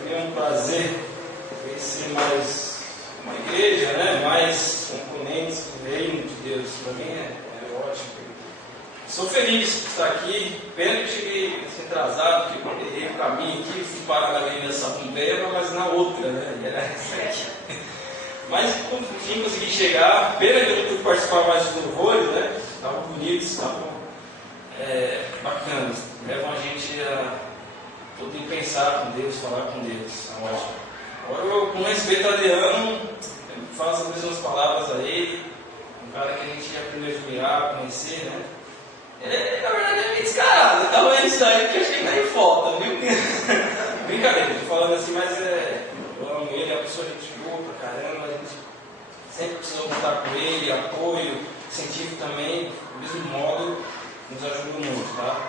Para mim é um prazer conhecer mais uma igreja, né? Mais componentes do reino de Deus. Para mim é ótimo. Sou feliz de estar aqui. Pena que cheguei atrasado, que eu errei o caminho aqui, fui parar na Avenida Sapumbeira, mas na outra, né? E era essa aqui. Mas enfim, consegui chegar. Pena que eu não pude participar mais dos louvores, né? Estavam bonitos, estavam bacanas. Levam a gente a poder pensar com Deus, falar com Deus. É ótimo. Agora, eu, com respeito a Adriano, eu faço as mesmas palavras a ele. Um cara que a gente aprendeu a admirar, conhecer, né? Ele, na verdade, é meio descarado. Eu tava vendo isso aí porque eu achei que tá em foto, viu? Brincadeira, tô falando assim, mas eu amo ele, é uma pessoa gente boa pra caramba. A gente sempre precisa contar com ele, apoio, incentivo também, do mesmo modo, nos ajuda muito, tá?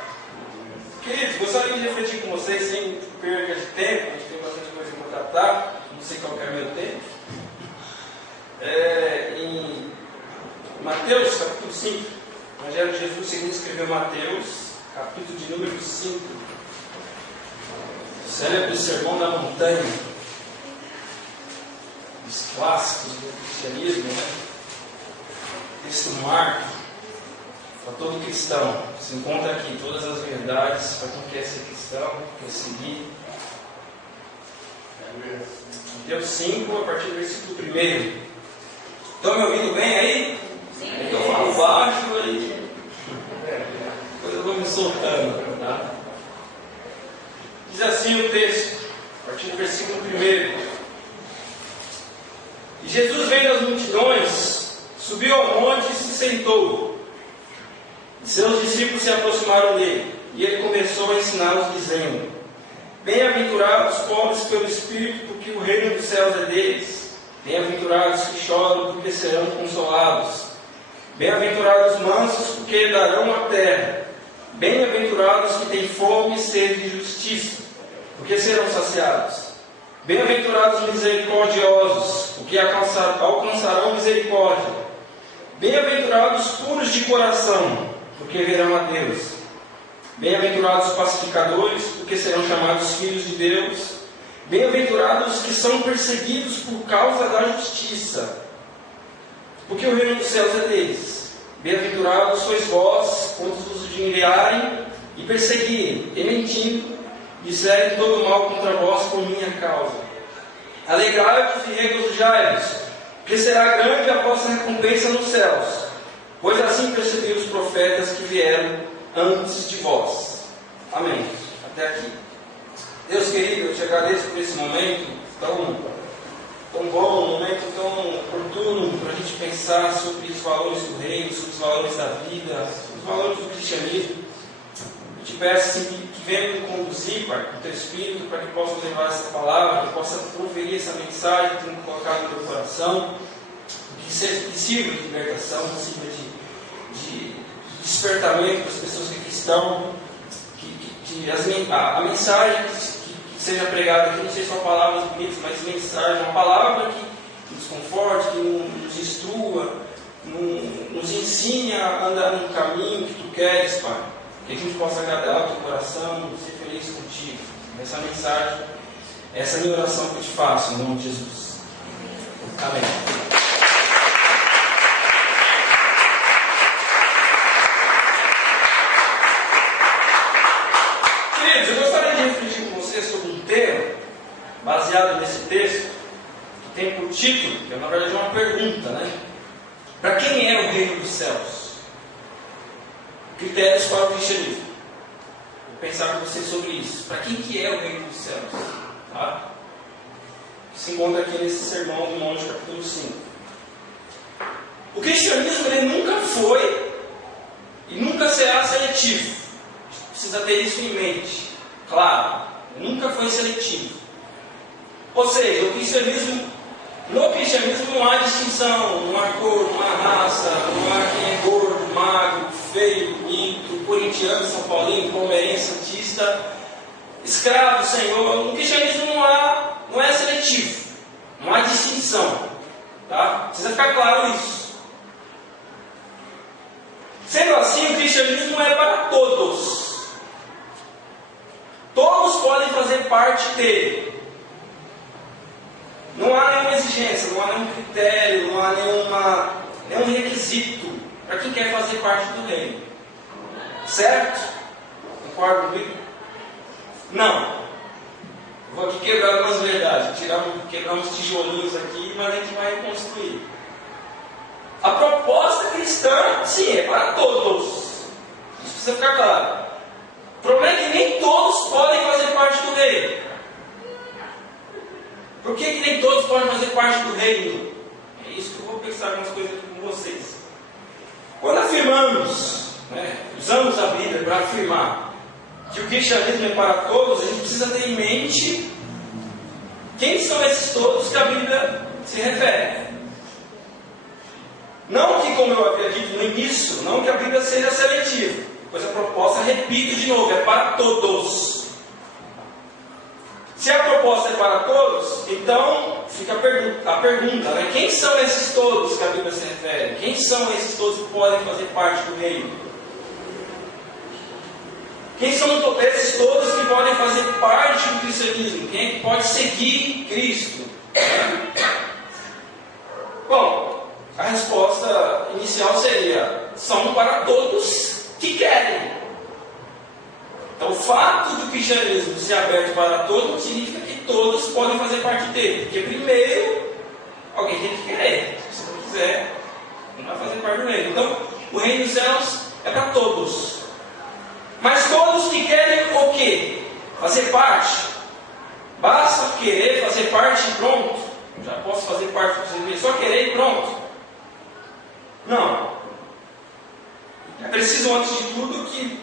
Queridos, gostaria de refletir com vocês, sem perda de tempo, a gente tem bastante coisa para tratar, não sei qual que é o meu tempo. Em Mateus, capítulo 5, Evangelho de Jesus, segundo escreveu Mateus, capítulo de número 5, o célebre Sermão da Montanha, os clássicos do cristianismo, né? Texto marco para todo cristão. Se encontra aqui todas as verdades para quem quer ser cristão, quer seguir. Mateus 5, a partir do versículo 1. Estão me ouvindo bem aí? Sim. É que eu falo baixo e depois eu vou me soltando. Tá? Diz assim o texto, a partir do versículo 1. E Jesus, vendo as multidões, subiu ao monte e se sentou. E seus discípulos se aproximaram dele, e ele começou a ensiná-los, dizendo: Bem-aventurados os pobres pelo Espírito, porque o reino dos céus é deles. Bem-aventurados que choram, porque serão consolados. Bem-aventurados os mansos, porque herdarão a terra. Bem-aventurados que têm fome e sede de justiça, porque serão saciados. Bem-aventurados os misericordiosos, porque alcançarão misericórdia. Bem-aventurados os puros de coração, porque verão a Deus. Bem-aventurados os pacificadores, porque serão chamados filhos de Deus. Bem-aventurados os que são perseguidos por causa da justiça, porque o reino dos céus é deles. Bem-aventurados sois vós, quando vos odiarem e perseguirem, e mentindo, disserem todo mal contra vós por minha causa. Alegrai-vos e regozijai-vos, porque será grande a vossa recompensa nos céus, pois assim perceberam os profetas que vieram antes de vós. Amém. Até aqui. Deus querido, eu te agradeço por esse momento tão bom, um momento tão oportuno para a gente pensar sobre os valores do reino, sobre os valores da vida, os valores do cristianismo. Eu te peço assim, que venha me conduzir, Pai, com o teu Espírito, para que possa levar essa palavra, que possa proferir essa mensagem que tenho colocado no teu coração, que sirva de libertação, que sirva de despertamento para as pessoas que aqui estão, a mensagem que seja pregada aqui não seja só palavras bonitas, mas mensagem, uma palavra que nos conforte, que nos instrua, nos ensine a andar num caminho que tu queres, Pai. Que a gente possa agradar o teu coração, ser feliz contigo. Essa mensagem, essa é a minha oração que eu te faço, em nome de Jesus. Amém. Queridos, eu gostaria de refletir com vocês sobre um tema baseado nesse texto, que tem por título, que é na verdade uma pergunta, né? Para quem é o reino dos céus? Critérios para o cristianismo. Vou pensar com vocês sobre isso. Para quem que é o reino dos céus? Tá? Se encontra aqui nesse sermão do Monte, capítulo 5. O cristianismo ele nunca foi e nunca será seletivo. A gente precisa ter isso em mente. Claro, nunca foi seletivo. Ou seja, no cristianismo não há distinção, não há cor, não há raça, não há quem é gordo, magro, feio, bonito, corintiano, são paulino, palmeirense, santista, escravo, senhor. No cristianismo não é seletivo, não há distinção, tá? Precisa ficar claro isso. Sendo assim, o cristianismo é para todos. Todos podem fazer parte dele. Não há nenhuma exigência, não há nenhum critério, não há nenhum requisito para quem quer fazer parte do reino. Certo? Concorda comigo? Não. Vou aqui quebrar algumas verdades, quebrar uns tijolinhos aqui, mas a gente vai reconstruir. A proposta cristã, sim, é para todos. Isso precisa ficar claro. O problema é que nem todos podem fazer parte do reino. Por que nem todos podem fazer parte do reino? É isso que eu vou pensar algumas coisas aqui com vocês. Quando afirmamos, usamos a Bíblia para afirmar que o cristianismo é para todos, a gente precisa ter em mente quem são esses todos que a Bíblia se refere. Não que, como eu havia dito no início, não que a Bíblia seja seletiva, pois a proposta, repito de novo, é para todos. Se a proposta é para todos, então fica a pergunta, quem são esses todos que a Bíblia se refere? Quem são esses todos que podem fazer parte do reino? Quem são esses todos que podem fazer parte do cristianismo? Quem é que pode seguir Cristo? Bom, a resposta inicial seria: são para todos que querem. Então, o fato do cristianismo ser aberto para todos significa que todos podem fazer parte dele. Porque, primeiro, alguém tem que querer. Se você não quiser, não vai fazer parte do reino. Então, o reino dos céus é para todos. Mas todos que querem o quê? Fazer parte. Basta querer fazer parte e pronto. Já posso fazer parte do serviço. Só querer e pronto. Não. É preciso, antes de tudo, que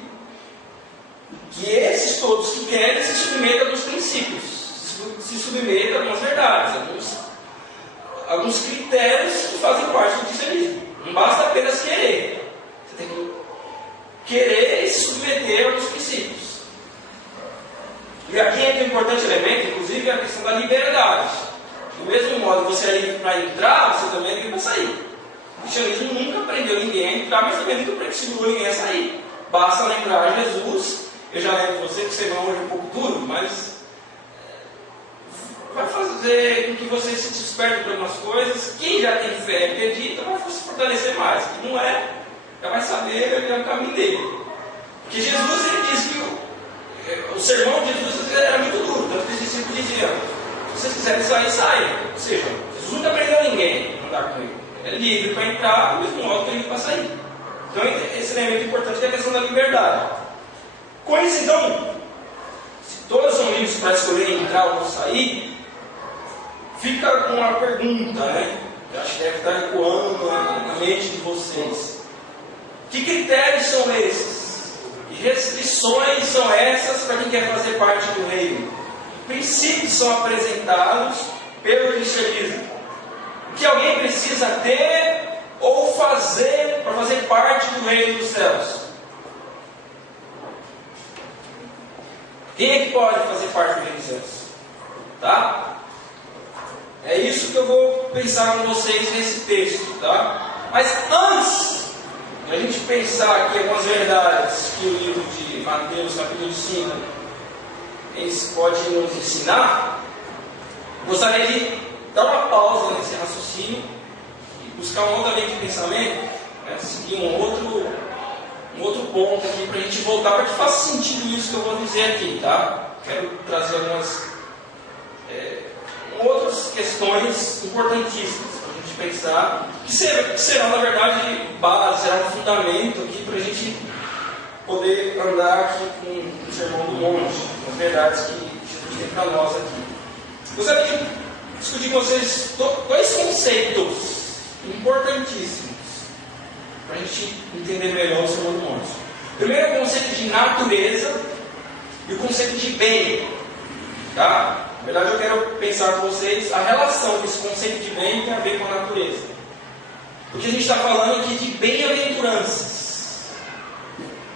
esses todos que querem se submetam a alguns princípios. Se submetam a algumas verdades. Alguns critérios que fazem parte do cristianismo. Não basta apenas querer. Você tem que querer e se submeter a alguns princípios. E aqui entra um importante elemento, inclusive, a questão da liberdade. Do mesmo modo que você é livre para entrar, você também é livre para sair. O cristianismo nunca prendeu ninguém a entrar, mas também nunca segurou ninguém a sair. Basta lembrar Jesus. Eu já lembro você que o sermão hoje é um pouco duro, mas vai fazer com que você se desperte para algumas coisas. Quem já tem fé e acredita vai se fortalecer mais. Quem não é, já vai saber o caminho dele. Porque Jesus, ele disse que o sermão de Jesus era muito duro, tanto que os discípulos diziam: se vocês quiserem sair, saiam. Ou seja, Jesus nunca prendeu ninguém a andar com ele. É livre para entrar, do mesmo modo que é livre para sair. Então, esse elemento importante é a questão da liberdade. Com isso, então, se todos são livres para escolher entrar ou não sair, fica uma pergunta, eu acho que deve estar ecoando na mente de vocês. Que critérios são esses? Que restrições são essas para quem quer fazer parte do reino? Que princípios são apresentados pelo cristianismo? O que alguém precisa ter ou fazer para fazer parte do reino dos céus? Quem é que pode fazer parte do reino dos céus? Tá? É isso que eu vou pensar com vocês nesse texto, tá? Mas antes de a gente pensar aqui algumas verdades que o livro de Mateus, capítulo 5, pode nos ensinar, gostaria de dar uma pausa nesse raciocínio e buscar uma outra linha de pensamento, seguir um outro ponto aqui para a gente voltar, para que faça sentido isso que eu vou dizer aqui, tá? Quero trazer algumas outras questões importantíssimas para a gente pensar, que serão, na verdade, base, será um fundamento aqui para a gente poder andar aqui com o Sermão do Monte, com as verdades que Jesus tem para nós aqui. Gostaria de discutir com vocês dois conceitos importantíssimos para a gente entender melhor o Sermão do Monte. Primeiro é o conceito de natureza e o conceito de bem. Tá? Na verdade, eu quero pensar com vocês a relação que esse conceito de bem tem a ver com a natureza. Porque a gente está falando aqui de bem-aventuranças.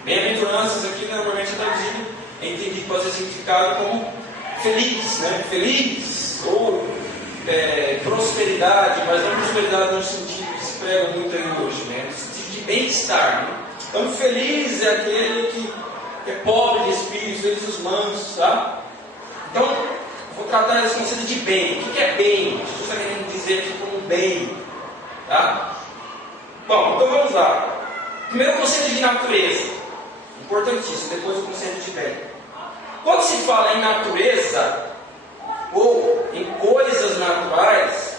Bem-aventuranças aqui normalmente é traduzido, é entendido, pode ser significado como feliz, feliz, ou prosperidade, mas não prosperidade no sentido que se prega muito aí hoje, no sentido de bem-estar. Então, feliz é aquele que é pobre de espírito, feliz os mansos, tá? Então, vou tratar esse conceito de bem. O que é bem? Jesus está querendo dizer aqui como bem. Tá? Bom, então vamos lá. Primeiro o conceito de natureza. Importantíssimo. Depois o conceito de bem. Quando se fala em natureza, ou em coisas naturais,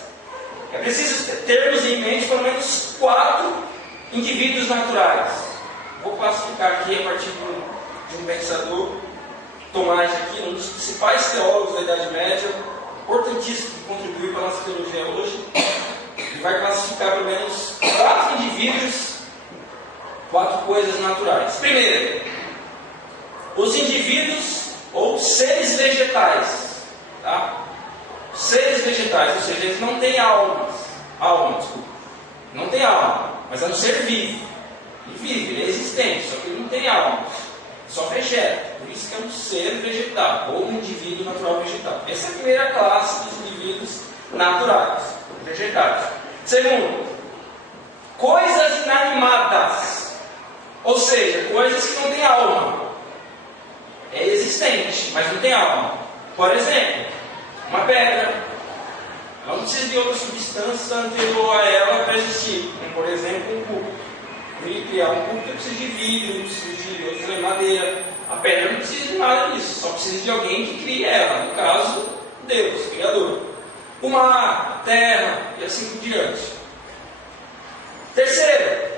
é preciso termos em mente pelo menos 4 indivíduos naturais. Vou classificar aqui a partir de um pensador, Tomás, aqui, um dos principais teólogos da Idade Média, importantíssimo, que contribuiu para a nossa teologia hoje. Ele vai classificar pelo menos 4 indivíduos, 4 coisas naturais. Primeiro, os indivíduos ou seres vegetais. Tá? Seres vegetais, ou seja, eles não têm alma, desculpa. Não tem alma, mas é um ser vivo. Ele vive, ele é existente, só que ele não tem alma. Só vegeta. Por isso que é um ser vegetal, ou um indivíduo natural vegetal. Essa é a primeira classe dos indivíduos naturais, vegetais. Segundo, coisas inanimadas. Ou seja, coisas que não têm alma. É existente, mas não tem alma. Por exemplo, uma pedra. Ela não precisa de outra substância anterior a ela para existir. Como, por exemplo, um cubo. Para ele criar um cubo, ele precisa de vidro, ele precisa de outra madeira. A pedra não precisa de nada disso, só precisa de alguém que crie ela. No caso, Deus, Criador. O mar, a terra e assim por diante. Terceiro,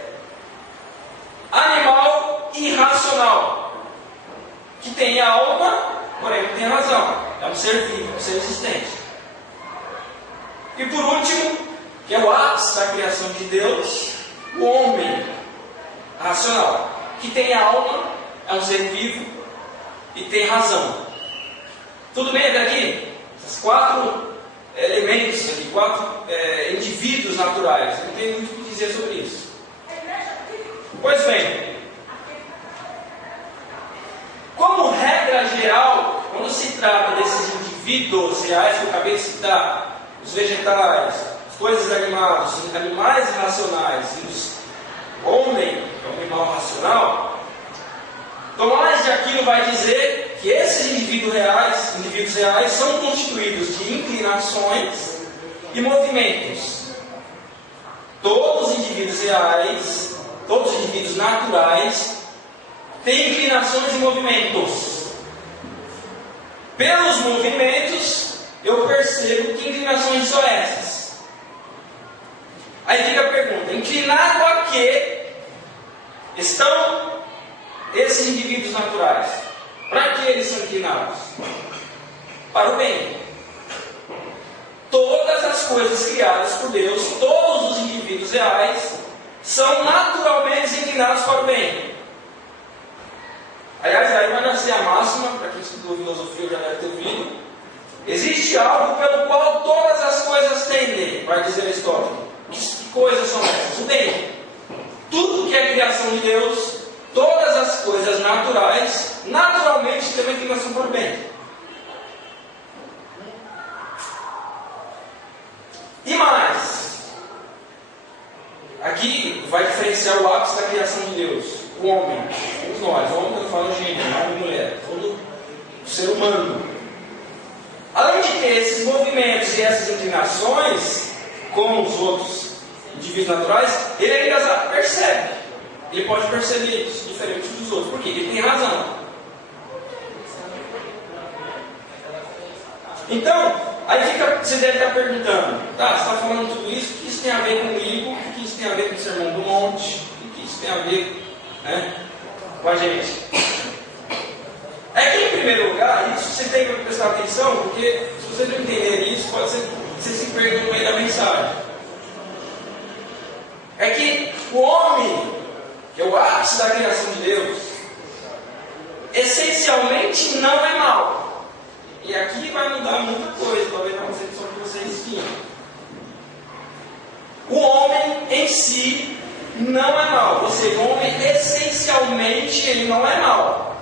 animal irracional. Que tem alma, porém não tem razão. É um ser vivo, um ser existente. E por último, que é o ápice da criação de Deus, o homem racional, que tem alma, é um ser vivo e tem razão. Tudo bem até aqui? Esses 4 elementos aqui, 4 indivíduos naturais. Não tem muito o que dizer sobre isso. Pois bem, como regra geral, quando se trata desses indivíduos reais que eu acabei de citar, os vegetais, as coisas animadas, os animais irracionais e os homem, que é um animal racional, Tomás de Aquino vai dizer que esses indivíduos reais são constituídos de inclinações e movimentos. Todos os indivíduos reais, todos os indivíduos naturais, têm inclinações e movimentos. Pelos movimentos, eu percebo que inclinações são essas. Aí fica a pergunta: inclinado a que estão esses indivíduos naturais? Para que eles são inclinados? Para o bem. Todas as coisas criadas por Deus, todos os indivíduos reais, são naturalmente inclinados para o bem. Aliás, aí vai nascer a máxima, para quem estudou filosofia já deve ter ouvido: existe algo pelo qual todas as coisas tendem, vai dizer Aristóteles. Que coisas são essas? O bem. Tudo que é criação de Deus, todas as coisas naturais, naturalmente têm uma inclinação para o bem. E mais, aqui vai diferenciar o ápice da criação de Deus. O homem, todos nós, o homem quando fala gênero, homem e mulher, todo o ser humano. Além de ter esses movimentos e essas inclinações, como os outros indivíduos naturais, ele ainda percebe. Ele pode perceber isso, diferente dos outros. Por quê? Ele tem razão. Então, aí você deve estar perguntando: tá, você está falando tudo isso, o que isso tem a ver comigo? O que isso tem a ver com o Sermão do Monte? O que isso tem a ver, com a gente? É que, em primeiro lugar, isso você tem que prestar atenção, porque se você não entender isso, pode ser que você se perca no meio da mensagem. É que o homem, que é o ápice da criação de Deus, essencialmente não é mau. E aqui vai mudar muita coisa, talvez na concepção que vocês tinham. O homem em si não é mau. Ou seja, o homem essencialmente ele não é mau.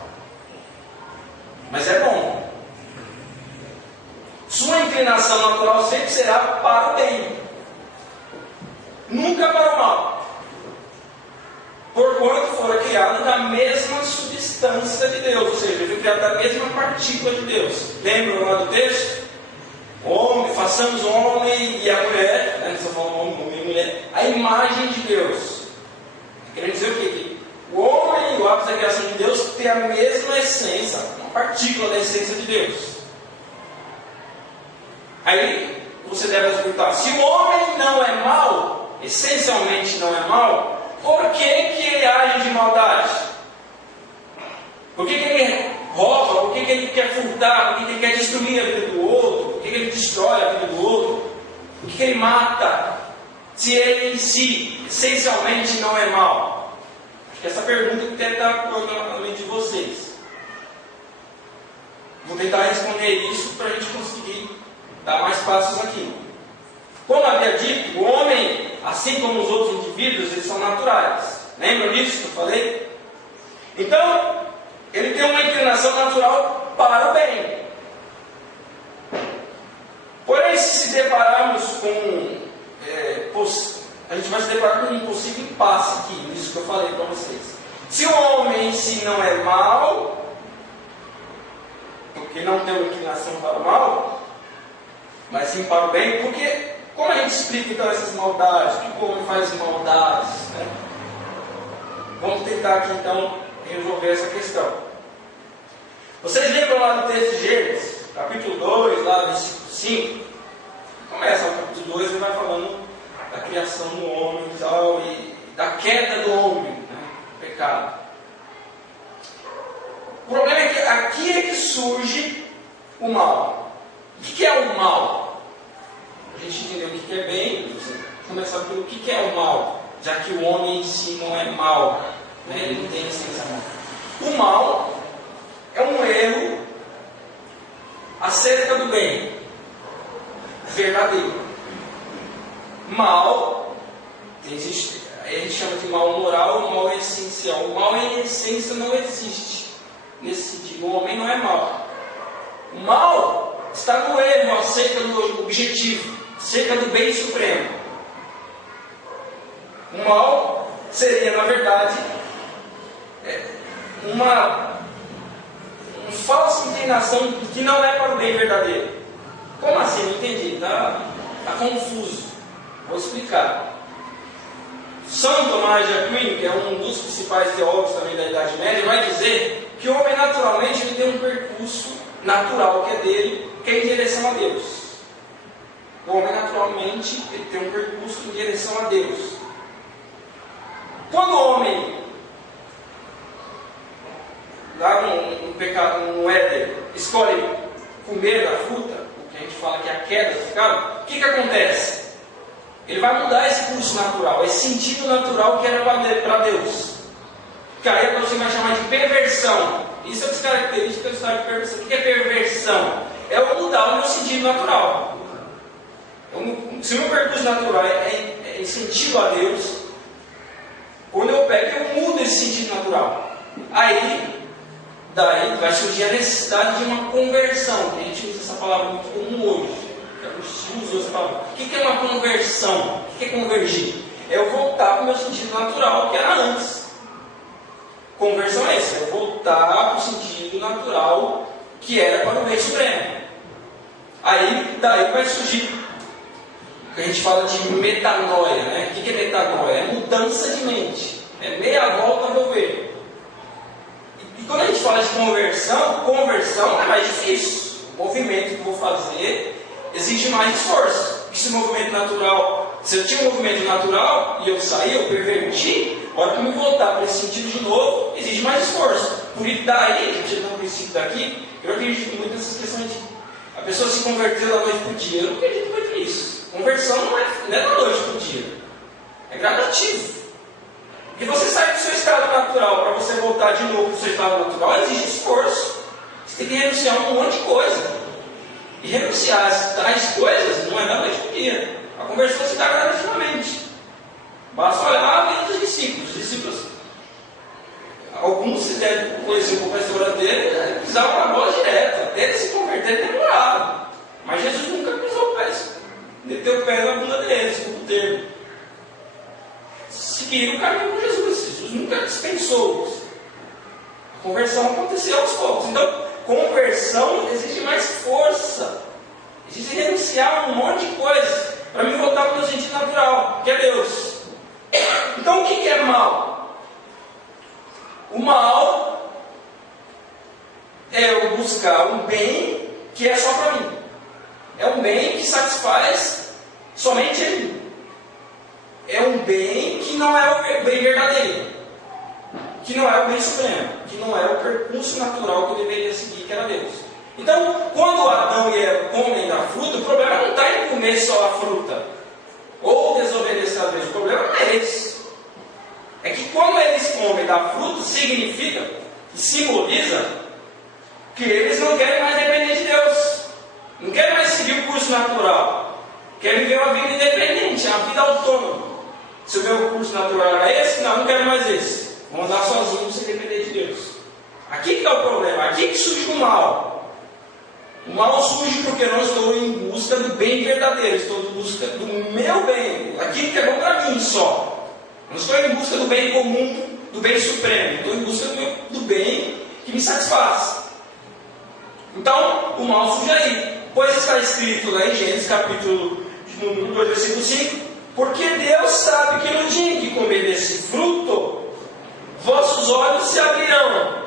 Mas é bom. Sua inclinação natural sempre será para o bem, nunca para o mal. Porquanto fora criado da mesma substância de Deus, ou seja, ele foi criado da mesma partícula de Deus. Lembram lá do texto? façamos o homem e a mulher, né? Não estou falando homem e mulher, a imagem de Deus. Querendo dizer o quê? Que o homem e o ápice da criação de Deus tem a mesma essência, uma partícula da essência de Deus. Aí você deve perguntar: se o homem não é mau, essencialmente não é mau, por que ele age de maldade? Por que ele rouba? Por que ele quer furtar? Por que ele quer destruir a vida do outro? Por que ele destrói a vida do outro? Por que ele mata? Se ele em si, essencialmente, não é mau? Acho que essa pergunta que deve estar na mente de vocês. Vou tentar responder isso para a gente conseguir dar mais passos aqui. Como havia dito, o homem, assim como os outros indivíduos, eles são naturais. Lembram disso que eu falei? Então, ele tem uma inclinação natural para o bem. Porém, se depararmos com... a gente vai se deparar com um possível impasse aqui, nisso que eu falei para vocês. Se o homem em si não é mau, porque não tem uma inclinação para o mal, mas sim para o bem, porque como a gente explica então essas maldades? Por que o homem faz maldades? Né? Vamos tentar aqui então resolver essa questão. Vocês lembram lá do texto de Gênesis, capítulo 2, lá versículo 5? Começa o capítulo 2 e vai falando da criação do homem e tal, e da queda do homem, né? O pecado. O problema é que aqui é que surge o mal. O que é o mal? A gente entendeu o que é bem, começar pelo que é o mal, já que o homem em si não é mal, né? Ele não tem essência mal. O mal é um erro acerca do bem verdadeiro. Mal, a gente chama de mal moral, o mal é essencial. O mal em essência não existe nesse sentido. O homem não é mal. O mal está no erro acerca do objetivo, acerca do bem supremo. O mal seria, na verdade, uma falsa inclinação que não é para o bem verdadeiro. Como assim? Não entendi. Está confuso. Vou explicar. São Tomás de Aquino, que é um dos principais teólogos também da Idade Média, vai dizer que o homem naturalmente ele tem um percurso natural que é dele, que é em direção a Deus. O homem naturalmente ele tem um percurso em direção a Deus. Quando o homem, lá no pecado, no Éden, escolhe comer da fruta, o que a gente fala que é a queda do pecado, o que acontece? Ele vai mudar esse curso natural, esse sentido natural que era para Deus. Que aí você vai chamar de perversão. Isso é uma característica do estado de perversão. O que é perversão? É eu mudar o meu sentido natural. Se o meu percurso natural é em sentido a Deus, quando eu pego, eu mudo esse sentido natural. Daí vai surgir a necessidade de uma conversão. A gente usa essa palavra muito comum hoje. O que é uma conversão? O que é convergir? É eu voltar para o meu sentido natural que era antes. Conversão é isso, é eu voltar para o sentido natural que era para o bem supremo. Daí vai surgir o que a gente fala de metanoia, né? O que é metanoia? É mudança de mente, é meia volta a ver. E quando a gente fala de conversão é mais difícil. O movimento que eu vou fazer exige mais esforço. Esse movimento natural, se eu tinha um movimento natural e eu saí, eu perverti, a hora que eu me voltar para esse sentido de novo, exige mais esforço. Por isso daí, a gente entra no princípio daqui, eu acredito muito nessas questões de a pessoa se converter da noite para o dia. Eu não acredito muito nisso. Conversão não é da noite para o dia. É gradativo. Porque você sai do seu estado natural para você voltar de novo para o seu estado natural, exige esforço. Você tem que renunciar a um monte de coisa. E renunciar a tais coisas não é da noite para o dia. A conversão se dá gradativamente. Basta olhar a vida dos discípulos. Os discípulos, alguns se deram, por exemplo, com a história dele, pisavam na bola direto. Até ele se converter demorava. Mas Jesus nunca pisou o pé. Meteu o pé na bunda deles, desculpa o termo. Seguiram o caminho com Jesus. Jesus nunca dispensou. A conversão aconteceu aos poucos. Então, conversão exige mais força. Exige negligenciar um monte de coisa para me voltar para o meu sentido natural, que é Deus. Então o que é mal? O mal é eu buscar um bem que é só para mim. É um bem que satisfaz somente a mim. É um bem que não é o bem verdadeiro, que não é o bem supremo, que não é o percurso natural que eu deveria seguir, que era Deus. Então, quando Adão e Eva comem da fruta, o problema não está em comer só a fruta, ou desobedecer a Deus. O problema não é esse. É que quando eles comem da fruta, significa e simboliza que eles não querem mais depender de Deus, não querem mais seguir o curso natural, querem viver uma vida independente, uma vida autônoma. Se o meu curso natural era esse, não quero mais esse. Vou andar sozinho sem depender de Deus. Aqui que é o problema, aqui que surge o mal. O mal surge porque eu não estou em busca do bem verdadeiro, estou em busca do meu bem, aquilo que é bom para mim só. Não estou em busca do bem comum, do bem supremo, estou em busca do bem que me satisfaz. Então, o mal surge aí. Pois está escrito lá em Gênesis capítulo número 2, versículo 5, porque Deus sabe que no dia em que comer desse fruto, vossos olhos se abrirão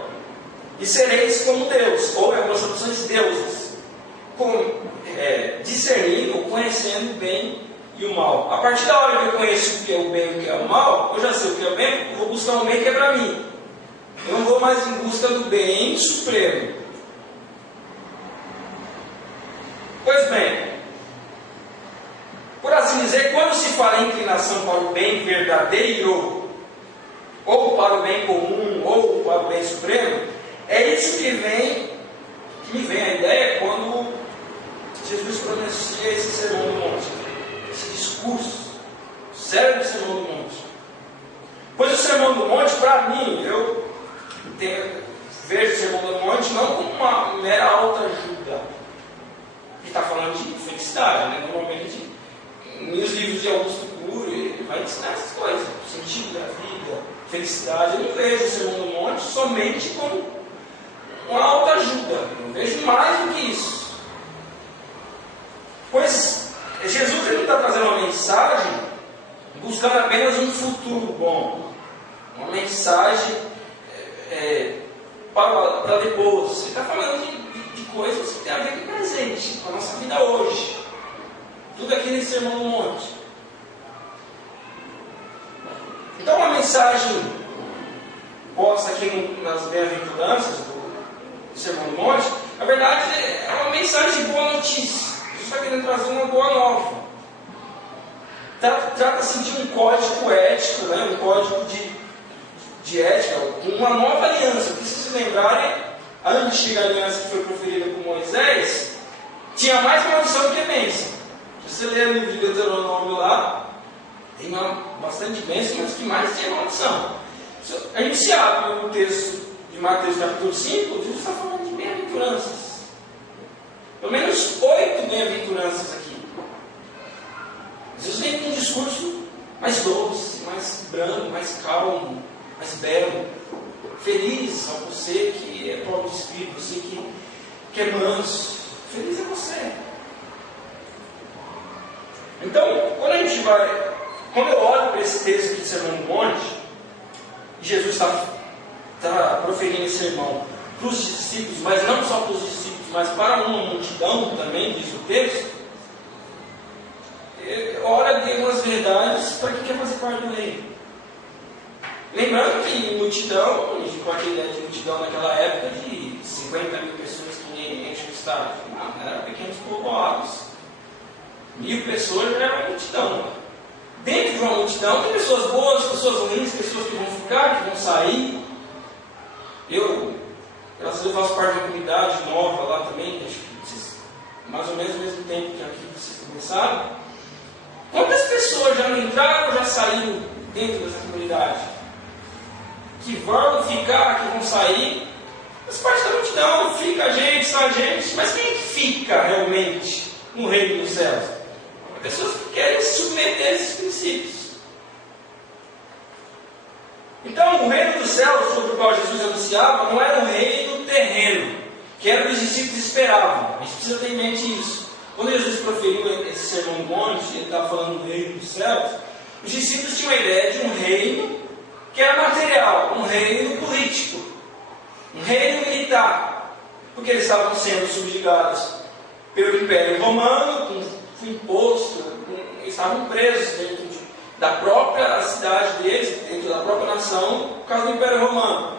e sereis como Deus, ou em algumas traduções, deuses, discernindo, conhecendo o bem e o mal. A partir da hora que eu conheço o que é o bem e o que é o mal, eu já sei o que é o bem, eu vou buscar um bem que é para mim. Eu não vou mais em busca do bem supremo. Pois bem, por assim dizer, quando se fala em inclinação para o bem verdadeiro, ou para o bem comum, ou para o bem supremo, é isso que me vem a ideia quando Jesus pronuncia esse sermão do monte, esse discurso, sério do sermão do monte. Pois o sermão do monte, para mim, eu vejo o sermão do monte não como uma mera autoajuda, que está falando de felicidade, né? Normalmente, nos livros de Augusto Cury, ele vai ensinar essas coisas, o sentido da vida, felicidade. Eu não vejo o sermão do monte somente como uma autoajuda, eu vejo mais do que isso. Pois Jesus não está trazendo uma mensagem buscando apenas um futuro bom, uma mensagem para depois. Ele está falando de coisas que têm a ver com o presente, com a nossa vida hoje. Tudo aqui nesse sermão do monte. Então, a mensagem posta aqui nas bem-aventuranças do sermão do monte, na verdade, é uma mensagem de boa notícia. Jesus está querendo trazer uma boa nova. Trata-se de um código ético, né? Um código de ética, uma nova aliança. Porque, se vocês se lembrarem, a antiga aliança que foi proferida por Moisés tinha mais maldição do que bênção. Se você ler o livro de Deuteronômio lá, tem bastante bênção, mas que mais tinha maldição. A gente se abre no texto de Mateus capítulo 5, Jesus está falando de bem-aventuranças. Pelo menos 8 bem-aventuranças aqui. Jesus vem com um discurso mais doce, mais brando, mais calmo, mais belo. Feliz a você que é pobre de espírito, você que é manso. Feliz é você. Então, quando eu olho para esse texto aqui de Sermão do Monte, e Jesus está proferindo esse sermão para os discípulos, mas não só para os discípulos, mas para uma multidão também, diz o texto, ora de umas verdades para quem quer fazer parte do reino. Lembrando que multidão, com aquela ideia de multidão naquela época de 50 mil pessoas que ninguém enche o estádio, não, eram pequenos povoados. 1000 pessoas já era uma multidão. Dentro de uma multidão tem pessoas boas, pessoas ruins, pessoas que vão ficar, que vão sair. Graças a Deus, faço parte de uma comunidade nova lá também, acho que vocês, mais ou menos ao mesmo tempo que aqui vocês começaram. Quantas pessoas já não entraram ou já saíram dentro dessa comunidade? Que vão ficar, que vão sair? Faz parte da multidão, fica a gente, sai a gente, mas quem é que fica realmente no reino dos céus? Pessoas que querem se submeter a esses princípios. Então, o reino dos céus, sobre o qual Jesus anunciava, não era um reino terreno, que era o que os discípulos esperavam. A gente precisa ter em mente isso. Quando Jesus proferiu esse sermão do monte, ele estava falando do reino dos céus, os discípulos tinham a ideia de um reino que era material, um reino político, um reino militar, porque eles estavam sendo subjugados pelo Império Romano, com imposto, eles estavam presos dentro da própria cidade deles, dentro da própria nação, por causa do Império Romano.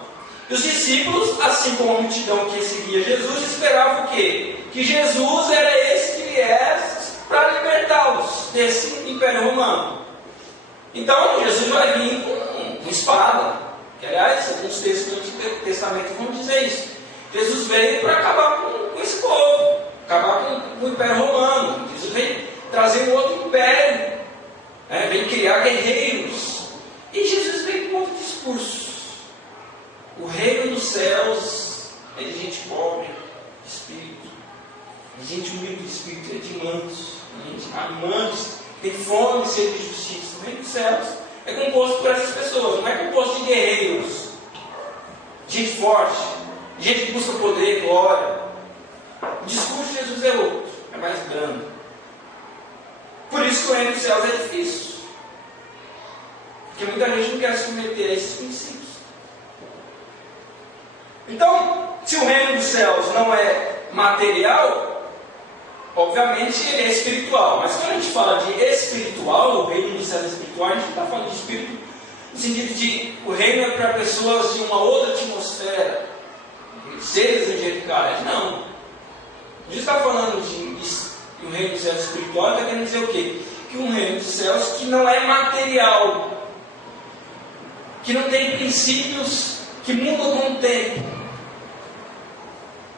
E os discípulos, assim como a multidão que seguia Jesus, esperavam o quê? Que Jesus era esse que viesse para libertá-los desse Império Romano. Então, Jesus vai vir com espada, que aliás, alguns textos do Antigo Testamento vão dizer isso. Jesus veio para acabar com esse povo, acabar com o Império Romano. Jesus veio trazer um outro império, veio criar guerreiros. E Jesus veio com outro discurso. O reino dos céus é de gente pobre de espírito, de gente humilde de espírito, é de mansos, gente amantes, tem fome e sede de justiça. O reino dos céus é composto por essas pessoas, não é composto de guerreiros, de gente forte, de gente que busca poder e glória. O discurso de Jesus é outro, é mais brando. Por isso que o reino dos céus é difícil, porque muita gente não quer se submeter a esses princípios. Então, se o reino dos céus não é material, obviamente ele é espiritual. Mas quando a gente fala de espiritual, o reino dos céus é espiritual, a gente está falando de espírito no sentido de o reino é para pessoas de uma outra atmosfera, seres angelicais. Não. A gente está falando de um reino dos céus espiritual, está querendo dizer o quê? Que um reino dos céus que não é material, que não tem princípios que mudam com o tempo,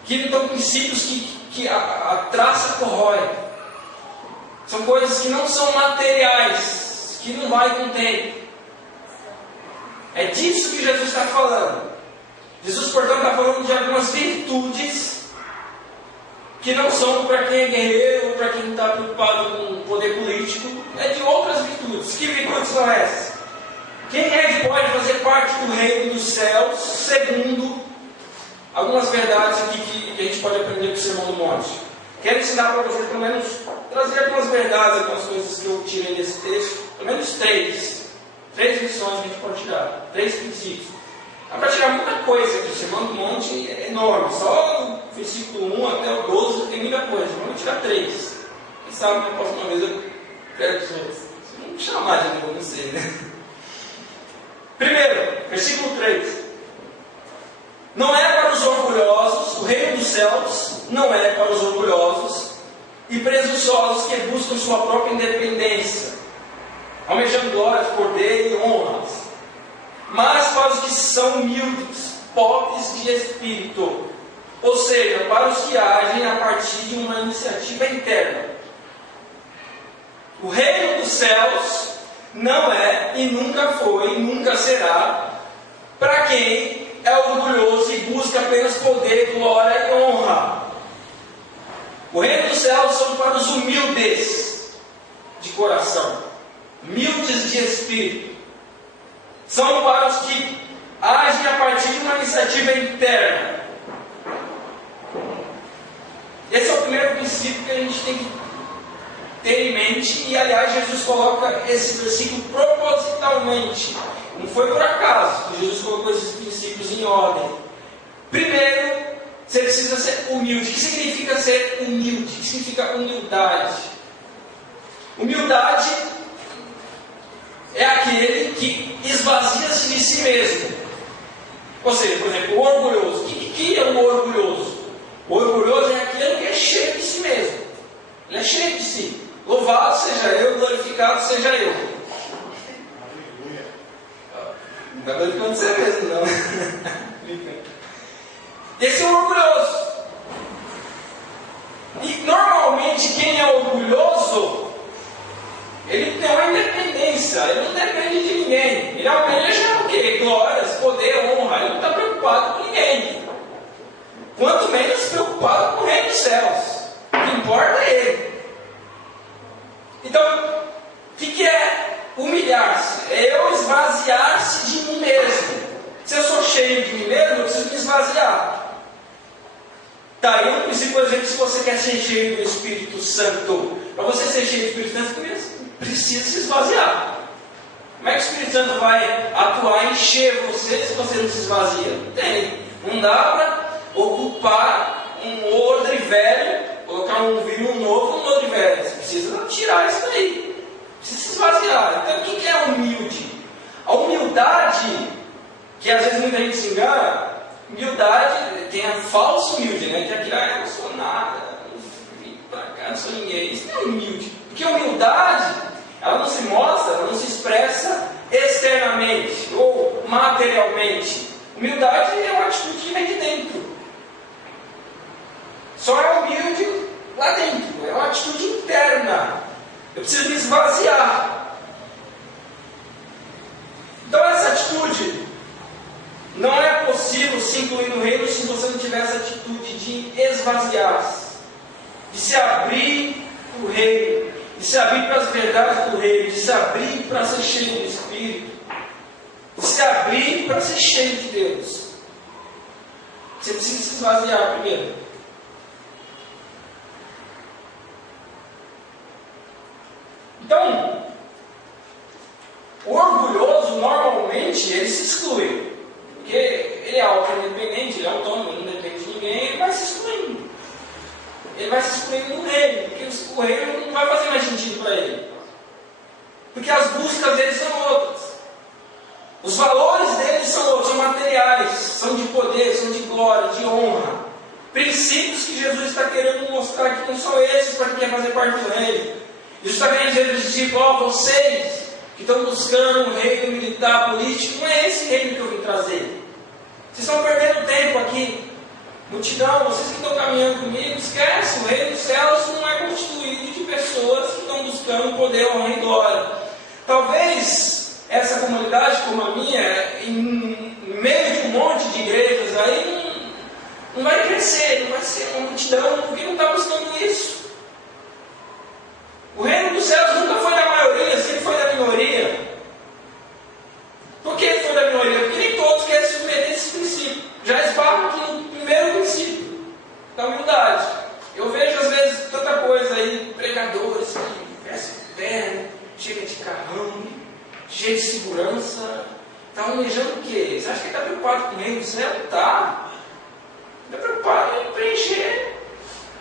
que não tem princípios que a traça corrói. São coisas que não são materiais, que não vai com o tempo. É disso que Jesus está falando. Jesus, portanto, está falando de algumas virtudes que não são para quem é guerreiro ou para quem não está preocupado com o poder político. É de outras virtudes. Que virtudes são essas? Quem é que pode fazer parte do reino dos céus, segundo algumas verdades aqui que a gente pode aprender do Sermão do Monte? Quero ensinar para vocês, pelo menos, trazer algumas verdades, algumas coisas que eu tirei desse texto, pelo menos três lições que a gente pode tirar, 3 princípios. Dá para tirar muita coisa aqui, o Sermão do Monte é enorme, só do versículo 1 até o 12 tem muita coisa, vamos tirar 3. Quem sabe na próxima vez eu quero os outros. Se não me chamar, já não sei, né? Primeiro, versículo 3. Não é para os orgulhosos, o reino dos céus não é para os orgulhosos e presunçosos que buscam sua própria independência, almejando glórias, poder e honras, mas para os que são humildes, pobres de espírito, ou seja, para os que agem a partir de uma iniciativa interna. O reino dos céus não é e nunca foi, nunca será, para quem é orgulhoso e busca apenas poder, glória e honra. O reino dos céus são para os humildes de coração, humildes de espírito. São para os que agem a partir de uma iniciativa interna. Esse é o primeiro princípio que a gente tem que ter em mente, e aliás Jesus coloca esse versículo propositalmente, não foi por acaso que Jesus colocou esses princípios em ordem. Primeiro, você precisa ser humilde. O que significa ser humilde? O que significa humildade? Humildade é aquele que esvazia-se de si mesmo. Ou seja, por exemplo, o orgulhoso. O que é o orgulhoso? O orgulhoso é aquele que é cheio de si mesmo. Ele é cheio de si. Louvado seja eu, glorificado seja eu. Não está glorificando você mesmo, não. Esse é o orgulhoso. E normalmente quem é orgulhoso, ele tem uma independência, ele não depende de ninguém. Ele almeja o quê? Glórias, poder, honra. Ele não está preocupado com ninguém. Quanto menos preocupado com o reino dos céus. O que importa é ele. Então, o que é humilhar-se? É eu esvaziar-se de mim mesmo. Se eu sou cheio de mim mesmo, eu preciso me esvaziar. Tá aí um princípio, por exemplo, se você quer ser cheio do Espírito Santo. Para você ser cheio do Espírito Santo, precisa se esvaziar. Como é que o Espírito Santo vai atuar e encher você se você não se esvazia? Não tem. Não dá para ocupar um odre velho, colocar um vinho novo num odre velho. Você precisa tirar isso daí. Precisa se esvaziar. Então, o que é humilde? A humildade, que às vezes muita gente se engana, humildade tem a falsa humilde, né? Que é aquilo, eu não sou nada, não vim pra cá, não sou ninguém. Isso não é humilde. Porque a humildade, ela não se mostra, ela não se expressa externamente ou materialmente. Humildade é uma atitude que vem de dentro. Só é humilde lá dentro, é uma atitude interna. Eu preciso me esvaziar. Então essa atitude não é possível se incluir no reino se você não tiver essa atitude de esvaziar-se, de se abrir para o reino, de se abrir para as verdades do reino, de se abrir para ser cheio do Espírito, de se abrir para ser cheio de Deus. Você precisa se esvaziar primeiro. Então, o orgulhoso normalmente ele se exclui. Porque ele é auto-independente, ele é autônomo, não depende de ninguém, ele vai se excluindo. Ele vai se excluindo no reino, porque o reino não vai fazer mais sentido para ele. Porque as buscas dele são outras. Os valores dele são outros, são materiais, são de poder, são de glória, de honra. Princípios que Jesus está querendo mostrar que não são esses para quem quer fazer parte do reino. Jesus está querendo dizer para os discípulos, vocês que estão buscando um reino militar, político, não é esse reino que eu vim trazer. Vocês estão perdendo tempo aqui. Multidão, vocês que estão caminhando comigo, esquece, o reino dos céus não é constituído de pessoas que estão buscando poder, honra e glória. Talvez essa comunidade como a minha, em meio de um monte de igrejas, aí não vai crescer, não vai ser uma multidão, porque não está buscando isso. O reino dos céus nunca foi da maioria, sempre foi da minoria. Por que foi da minoria? Porque nem todos querem se submeter a esse princípio. Já esbarro aqui no primeiro princípio, da humildade. Eu vejo às vezes tanta coisa aí, pregadores que vestem terno, chega de carrão, cheio de segurança. Está almejando o quê? Você acha que ele está preocupado com o reino do céu? Está. Está preocupado em preencher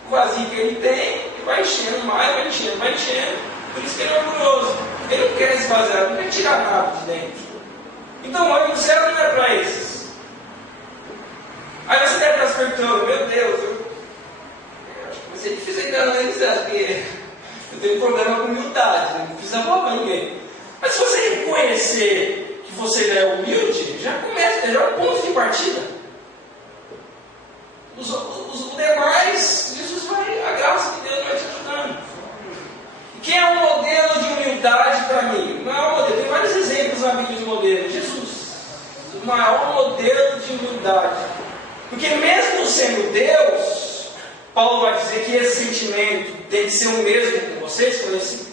o vazio que ele tem, e vai enchendo mais, vai enchendo, vai enchendo. Por isso que ele é orgulhoso. Ele não quer esvaziar, não quer tirar nada de dentro. Então o reino do céu não é para esses. Aí você deve estar se perguntando, meu Deus, eu acho que vai ser difícil entrar no reino do céu, porque eu tenho um problema com humildade, não precisa falar para ninguém. Mas se você reconhecer que você é humilde, já começa, já é o ponto de partida. Os demais, Jesus vai, a graça de Deus vai te ajudando. Quem é um modelo de humildade para mim? O maior modelo, tem vários exemplos na Bíblia de modelo. Jesus, o maior modelo de humildade. Porque mesmo sendo Deus, Paulo vai dizer que esse sentimento tem que ser o mesmo com vocês, quando ele se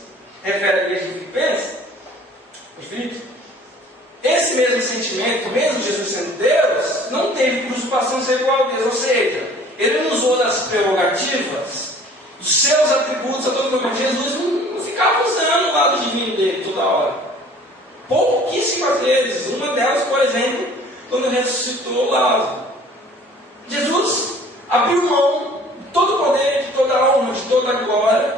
refere à igreja de Filipenses. Esse mesmo sentimento, mesmo Jesus sendo Deus, não teve por usurpação ser igual a Deus. Ou seja, ele não usou das prerrogativas, dos seus atributos a todo momento. Jesus não ficava usando o lado divino dele toda hora. Pouquíssimas vezes. Uma delas, por exemplo, quando ressuscitou Lázaro. Jesus abriu mão de todo o poder, de toda a honra, de toda a glória,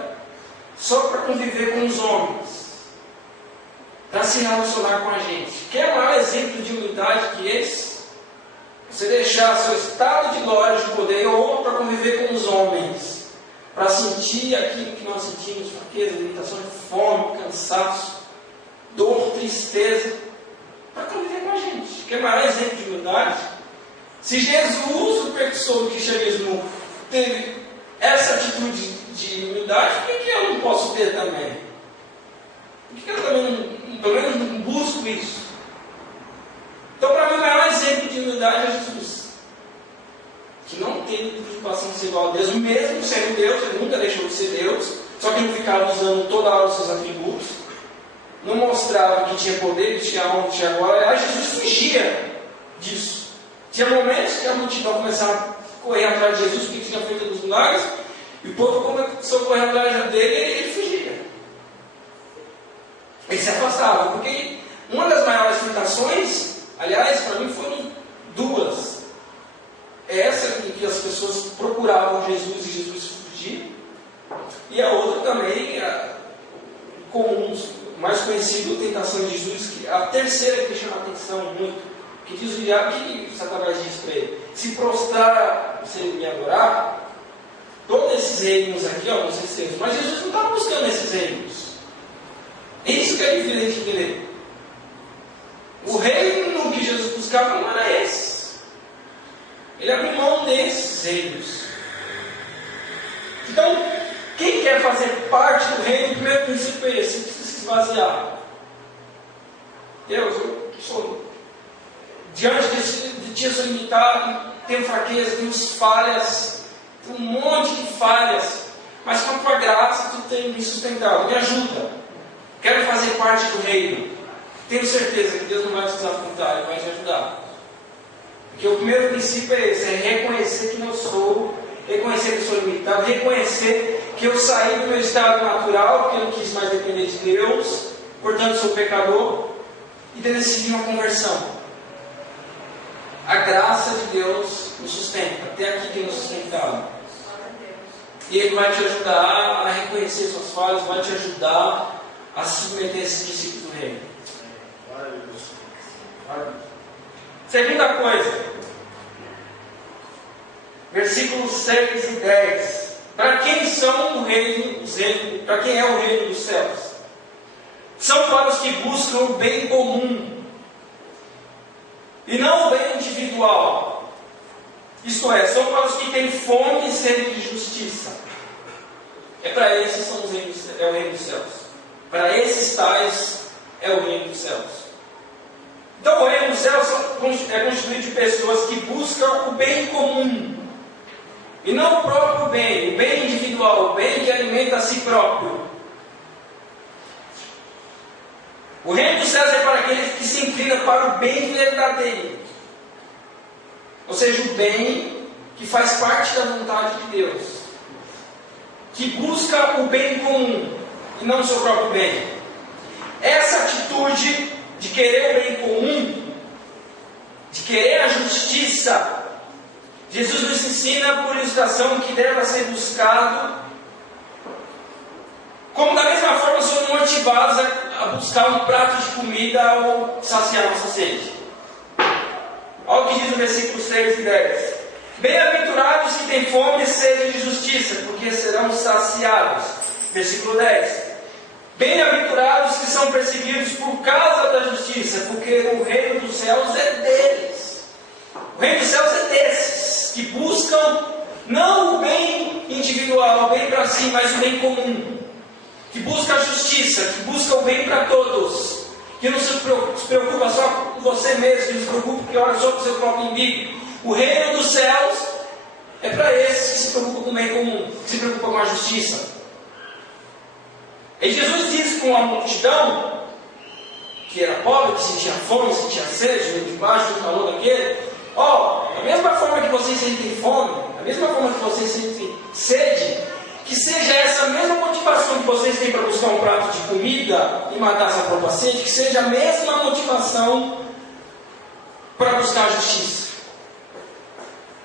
só para conviver com os homens, para se relacionar com a gente. Quer maior exemplo de humildade que esse? Você deixar seu estado de glória, de poder e honra para conviver com os homens, para sentir aquilo que nós sentimos, fraqueza, limitações, fome, cansaço, dor, tristeza, para conviver com a gente. Quer maior exemplo de humildade? Se Jesus, o precursor do cristianismo, teve essa atitude de humildade, por que eu não posso ter também? Por que eu também pelo menos não busco isso? Então, para mim, o maior exemplo de humildade é Jesus, que não teve preocupação de ser igual a Deus, mesmo sendo Deus, ele nunca deixou de ser Deus, só que não ficava usando toda hora os seus atributos, não mostrava que tinha poder, que tinha honra, que tinha glória. Aliás, Jesus fugia disso. Tinha momentos que a multidão começava correr atrás de Jesus, porque tinha feito os milagres, e o povo começou a correr atrás dele e ele fugia. Ele se afastava, porque uma das maiores tentações, aliás, para mim foram duas. Essa em que as pessoas procuravam Jesus e Jesus fugia, e a outra também, comum, mais conhecido, a tentação de Jesus, que a terceira que chama a atenção muito, que diz o diabo que Satanás diz para ele: se prostrar, você me adorar, todos esses reinos aqui, ó, não sei se mas Jesus não estava buscando esses reinos. Isso que é diferente dele. O reino que Jesus buscava não era esse. Ele abriu mão desses reinos. Então, quem quer fazer parte do reino, o primeiro princípio é esse: precisa se esvaziar. Deus, eu sou diante de ti, eu sou limitado, tenho fraqueza, tenho falhas, tenho um monte de falhas, mas com a tua graça tu tem me sustentado, me ajuda. Quero fazer parte do reino. Tenho certeza que Deus não vai te desapontar, Ele vai te ajudar. Porque o primeiro princípio é esse: é reconhecer quem eu sou, reconhecer que eu sou limitado, reconhecer que eu saí do meu estado natural, porque eu não quis mais depender de Deus, portanto sou pecador, e decidir uma conversão. A graça de Deus nos sustenta, até aqui tem nos sustentado. E Ele vai te ajudar a reconhecer suas falhas, vai te ajudar a submeter esses princípios do reino. Segunda coisa, versículos 6 e 10. Para quem são o reino, para quem é o reino dos céus? São para os que buscam o bem comum e não o bem individual. Isto é, são para os que têm fome e sede de justiça. É para esses são é o reino dos céus. Para esses tais é o reino dos céus. Então, o reino dos céus é constituído de pessoas que buscam o bem comum e não o próprio bem, o bem individual, o bem que alimenta a si próprio. O reino dos céus é para aqueles que se inclinam para o bem verdadeiro, ou seja, o bem que faz parte da vontade de Deus, que busca o bem comum e não o seu próprio bem. Essa atitude de querer o bem comum, de querer a justiça, Jesus nos ensina por ilustração que deve ser buscado, como da mesma forma somos motivados a buscar um prato de comida ao saciar nossa sede. Olha o que diz no versículos 3 e 10. Bem-aventurados que têm fome e sede de justiça, porque serão saciados. Versículo 10. Bem-aventurados que são perseguidos por causa da justiça, porque o reino dos céus é deles. O reino dos céus é desses, que buscam não o bem individual, o bem para si, mas o bem comum. Que busca a justiça, que busca o bem para todos. Que não se preocupa só com você mesmo, que não se preocupa que olha só para o seu próprio inimigo. O reino dos céus é para esses que se preocupam com o bem comum, que se preocupam com a justiça. E Jesus disse com a multidão, que era pobre, que sentia fome, sentia sede, debaixo do calor daquele: da mesma forma que vocês sentem fome, da mesma forma que vocês sentem sede, que seja essa mesma motivação que vocês têm para buscar um prato de comida e matar essa própria sede, que seja a mesma motivação para buscar a justiça.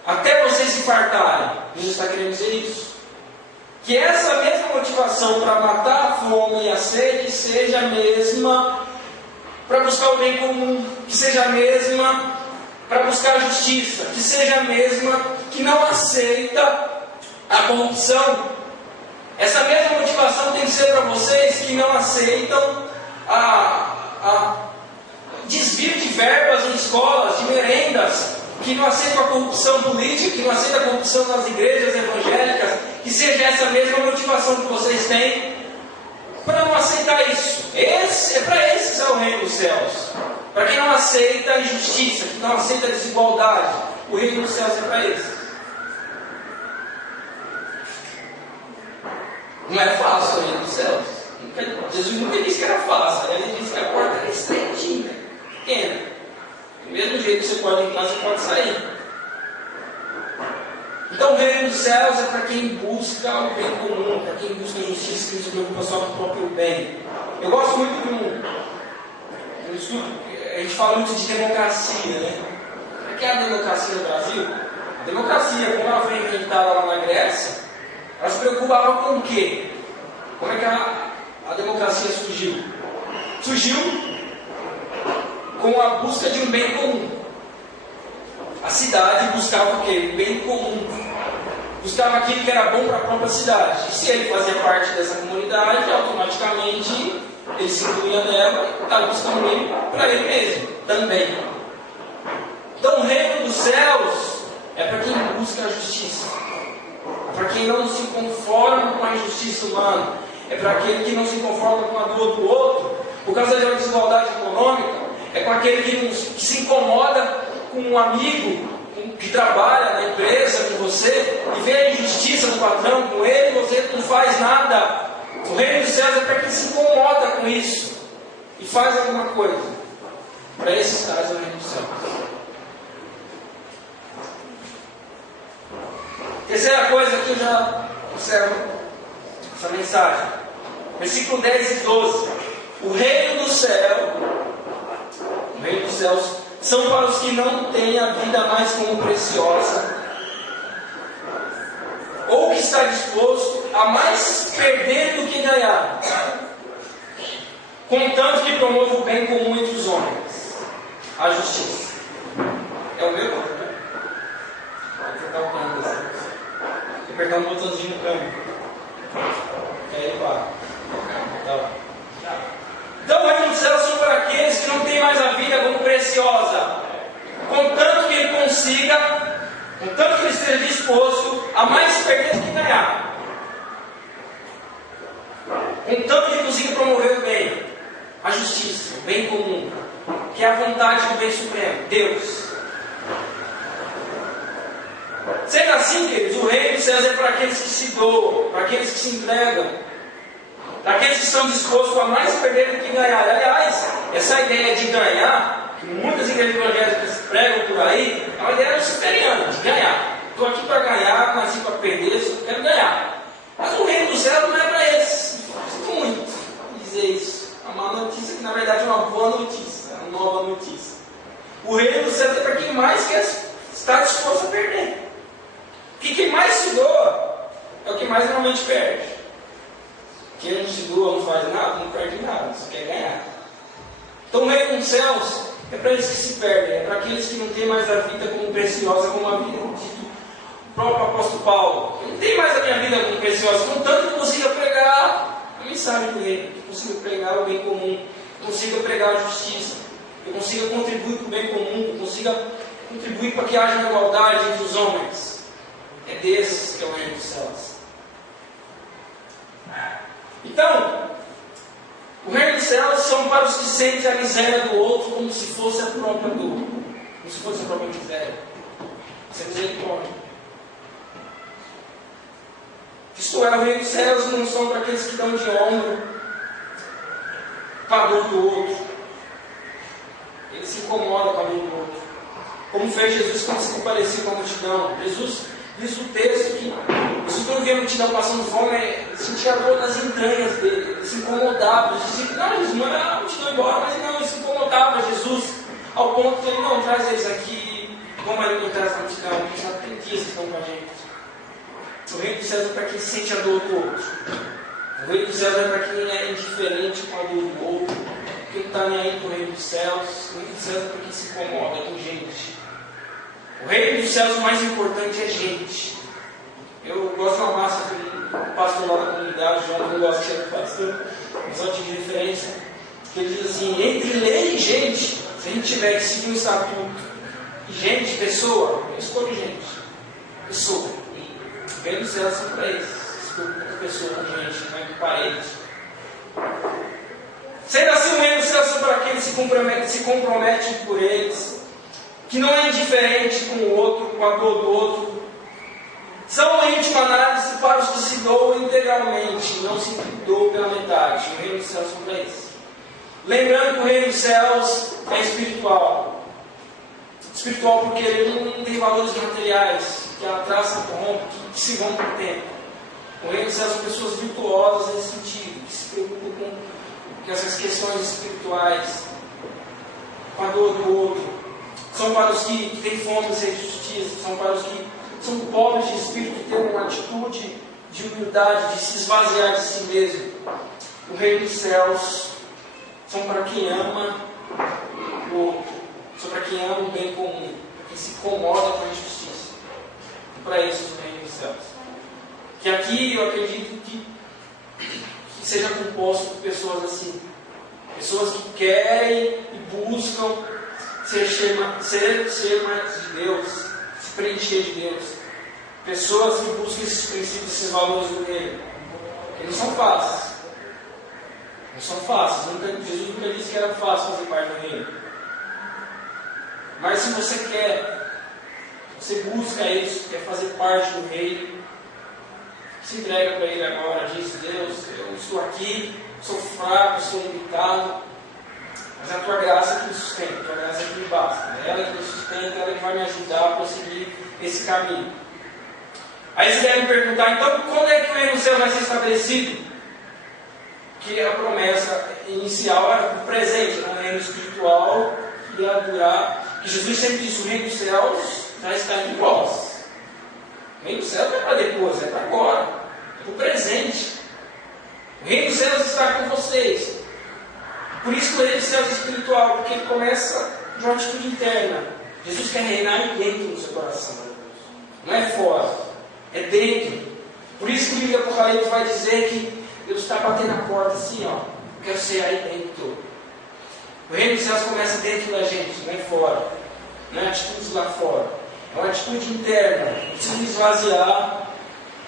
Até vocês se fartarem. Jesus está querendo dizer isso. Que essa mesma motivação para matar a fome e a sede seja a mesma para buscar o bem comum, que seja a mesma para buscar a justiça, que seja a mesma que não aceita a corrupção. Essa mesma motivação tem que ser para vocês que não aceitam a desvio de verbas em escolas, de merendas, que não aceitam a corrupção política, que não aceitam a corrupção nas igrejas evangélicas, que seja essa mesma motivação que vocês têm para não aceitar isso. Para esses é o reino dos céus. Para quem não aceita a injustiça, que não aceita a desigualdade, o reino dos céus é para esses. Não é fácil o reino dos céus. Jesus nunca disse que era fácil. Ele disse que a porta era estreitinha, pequena. Do mesmo jeito que você pode entrar, você pode sair. Então o reino dos céus é para quem busca o bem comum, para quem busca a justiça, que não se preocupa só com o próprio bem. Eu gosto muito do estudo, a gente fala muito de democracia, né? O que é a democracia no Brasil? A democracia, como ela foi inventada lá na Grécia, ela se preocupava com o quê? Como é que a democracia surgiu? Surgiu com a busca de um bem comum. A cidade buscava o quê? O bem comum. Buscava aquilo que era bom para a própria cidade. E se ele fazia parte dessa comunidade, automaticamente ele se incluía nela e estava buscando bem para ele mesmo também. Então o reino dos céus é para quem busca a justiça. É para quem não se conforma com a injustiça humana. É para aquele que não se conforma com a dor do outro, por causa de uma desigualdade econômica. É com aquele que se incomoda com um amigo que trabalha na empresa com você e vê a injustiça do patrão com ele, você não faz nada. O reino dos céus é para quem se incomoda com isso e faz alguma coisa. Para esses caras é o reino dos céus. Terceira coisa que eu já observo essa mensagem. Versículo 10 e 12. O reino dos céus são para os que não têm a vida mais como preciosa, ou que está disposto a mais perder do que ganhar, contanto que promova o bem comum entre os homens, a justiça. É o meu, né? Vou tentar o câmbio. Vou apertar um botãozinho no câmbio. Aí ele para. Tá lá. Então o reino dos céus são para aqueles que não têm mais a vida como preciosa, contanto que ele consiga, contanto que ele esteja disposto a mais perder do que ganhar, contanto que ele consiga promover o bem, a justiça, o bem comum, que é a vontade do bem supremo, Deus. Sendo assim, queridos, o reino dos céus é para aqueles que se doam, para aqueles que se entregam, daqueles que estão dispostos a mais perder do que ganhar. Aliás, essa ideia de ganhar, que muitas igrejas evangélicas pregam por aí, é uma ideia luciferiana, de ganhar. Estou aqui para ganhar, nasci para perder, só quero ganhar. Mas o reino do céu não é para esses. Sinto muito dizer isso. É uma notícia que na verdade é uma boa notícia, é uma nova notícia. O reino do céu é para quem mais está disposto a perder. Porque quem mais se doa é o que mais normalmente perde. Quem não se doa, não faz nada, não perde nada, só quer ganhar. Então o reino dos céus é para eles que se perdem, é para aqueles que não têm mais a vida como preciosa, como a vida do próprio apóstolo Paulo. Eu não tenho mais a minha vida como preciosa, contanto que eu consiga pregar a mensagem do reino, que eu consiga pregar o bem comum, que eu consiga pregar a justiça, que eu consiga contribuir para o bem comum, que eu consiga contribuir para que haja uma igualdade entre os homens. É desses que é o reino dos céus. Então, o reino dos céus são para os que sentem a miséria do outro como se fosse a própria dor, como se fosse a própria miséria. Isso é misericórdia. Isto é, o reino dos céus não são para aqueles que dão de ombro com a dor do outro. Ele se incomoda com a dor do outro. Como fez Jesus quando se compareceu com a multidão. Jesus diz o texto que Jesus, quando via a multidão passando fome, sentia dor nas entranhas dele, ele se incomodava. Jesus dizia, não, Jesus, manda a multidão embora, mas não, ele se incomodava, Jesus, ao ponto que ele, não, traz eles aqui, vamos alimentar essa multidão, porque já tem dias que estão com a gente. O reino dos céus é para quem sente a dor do outro. O reino dos céus é para quem é indiferente com a dor do outro, quem não está nem aí com o reino dos céus. O reino dos céus é para quem se incomoda com gente. O reino dos céus, o mais importante é gente. Eu gosto de uma massa que um pastor lá da comunidade, João, não gosta de ser pastor, só tive referência, que ele diz assim, entre lei e gente, se a gente tiver que seguir um estatuto, gente, pessoa, eu escolho gente, pessoa. O reino dos céus são para eles, escolho pessoa com gente, não é com parede. Sendo assim, o reino dos céus são para aqueles que se comprometem por eles, que não é indiferente com o outro, com a dor do outro. São, em última análise, para os que se doam integralmente, não se doam pela metade. O reino dos céus são para isso. Lembrando que o reino dos céus é espiritual. Espiritual porque ele não tem valores materiais. que a traça corrompe, que se vão para o tempo. O reino dos céus são pessoas virtuosas nesse sentido, que se preocupam com essas questões espirituais, com a dor do outro. São para os que têm fome de ser justiça, são para os que são pobres de espírito, que têm uma atitude de humildade, de se esvaziar de si mesmo. O reino dos céus são para quem ama o outro, são para quem ama o bem comum, para quem se incomoda com a injustiça. E para isso o reino dos céus. Que aqui eu acredito que seja composto por pessoas assim. Pessoas que querem e buscam ser mais de Deus, se preencher de Deus. Pessoas que buscam esses princípios, esses valores do reino. Que não são fáceis. Não são fáceis. Jesus nunca disse que era fácil fazer parte do reino. Mas se você quer, você busca isso, quer fazer parte do reino, se entrega para Ele agora, diz: Deus, eu estou aqui, sou fraco, sou limitado, mas é a Tua graça que me sustenta, a Tua graça que me basta. É ela que me sustenta, ela que vai me ajudar a prosseguir esse caminho. Aí você deve me perguntar: então quando é que o reino do céu vai ser estabelecido? Que a promessa inicial era o presente, era um reino espiritual que ia durar. Que Jesus sempre disse: o reino dos céus já está em vós. O reino dos céus não é para depois, é para agora, é para o presente. O reino dos céus está com vocês. Por isso que o reino dos céus é espiritual, porque ele começa de uma atitude interna. Jesus quer reinar dentro do seu coração, não é fora, é dentro. Por isso que o livro do Apocalipse vai dizer que Deus está batendo a porta assim, ó. Eu quero ser aí dentro. O reino dos céus começa dentro da gente, não é fora. Não é atitudes lá fora. É uma atitude interna. Eu preciso me esvaziar,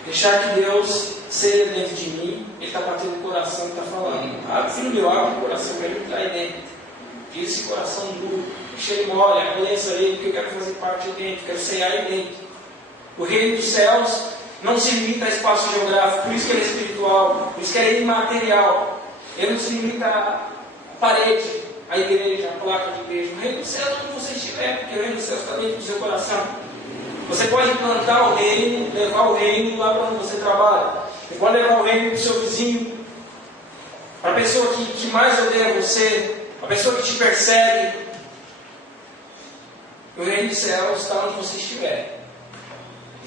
deixar que Deus seja dentro de mim. Ele está batendo o coração e está falando: ah, filho meu, abre o coração, eu quero entrar aí dentro. E esse coração duro, cheio de olha, conheça Ele, porque eu quero fazer parte de dentro, quero ser aí dentro. O reino dos céus não se limita a espaço geográfico, por isso que ele é espiritual, por isso que ele é imaterial. Ele não se limita à parede, à igreja, à placa de igreja. O reino dos céus é onde você estiver, porque o reino dos céus está dentro do seu coração. Você pode implantar o reino, levar o reino lá para onde você trabalha. Você pode levar o reino para o seu vizinho, para a pessoa que mais odeia você, a pessoa que te persegue. O reino dos céus está onde você estiver.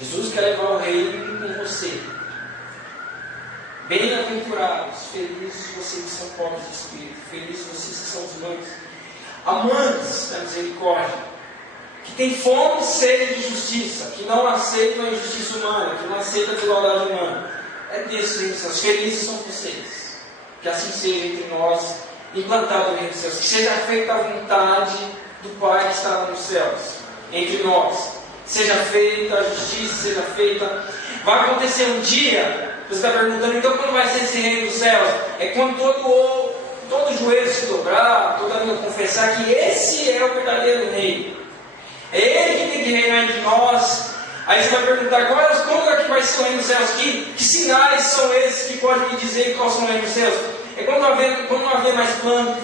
Jesus quer levar o reino com você. Bem-aventurados, felizes vocês que são pobres de espírito, felizes vocês que são os mansos, amantes da misericórdia, que têm fome e sede de justiça, que não aceitam a injustiça humana, que não aceitam a desigualdade humana. É desses reinos dos céus. Felizes são vocês. Que assim seja entre nós, implantado no reino dos céus. Que seja feita a vontade do Pai que está lá nos céus, entre nós. Seja feita a justiça, seja feita. Vai acontecer um dia. Você está perguntando: então quando vai ser esse reino dos céus? É quando todo joelho se dobrar, toda língua confessar que esse é o verdadeiro reino. É Ele que tem que reinar entre nós. Aí você vai perguntar: agora quando é que vai ser o reino dos céus? Que sinais são esses que podem me dizer qual são o reino dos céus? É quando não haver mais plano,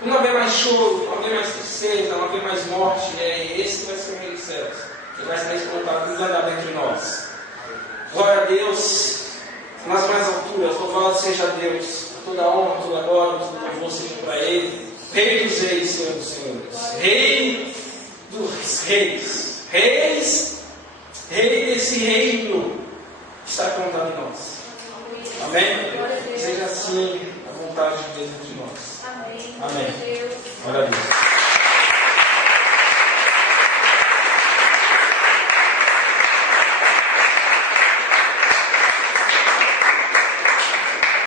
quando não haver mais choro, não haver mais tristeza, não haver mais morte. É esse que vai ser o reino dos céus. Ele vai ser explantado entre nós. Glória a Deus nas mais alturas, louvado seja Deus. Toda honra, toda glória, todo louvor seja para Ele. Rei dos reis, Senhor dos senhores. Rei dos reis. Rei desse reino que está contando em nós. Amém? Seja assim a vontade de Deus entre nós. Amém. Glória a Deus.